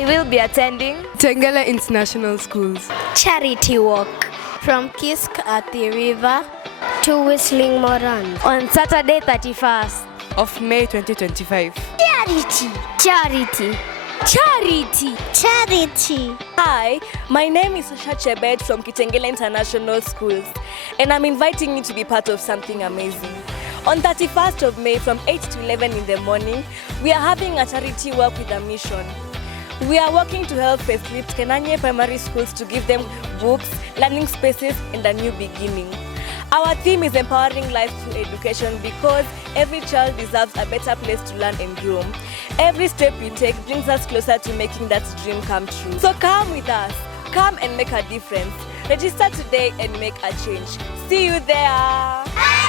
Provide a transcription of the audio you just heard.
I will be attending Kitengela International Schools. Charity walk from Kisk Athi-River to Whistling Moran on Saturday 31st of May 2025. Charity. Charity. Charity. Charity. Hi, my name is Sasha Chebet from Kitengela International Schools, and I'm inviting you to be part of something amazing. On 31st of May from 8 to 11 in the morning, we are having a charity walk with a mission. We are working to help facelift Kenanie Primary Schools to give them books, learning spaces, and a new beginning. Our theme is empowering life through education because every child deserves a better place to learn and grow. Every step we take brings us closer to making that dream come true. So come with us. Come and make a difference. Register today and make a change. See you there.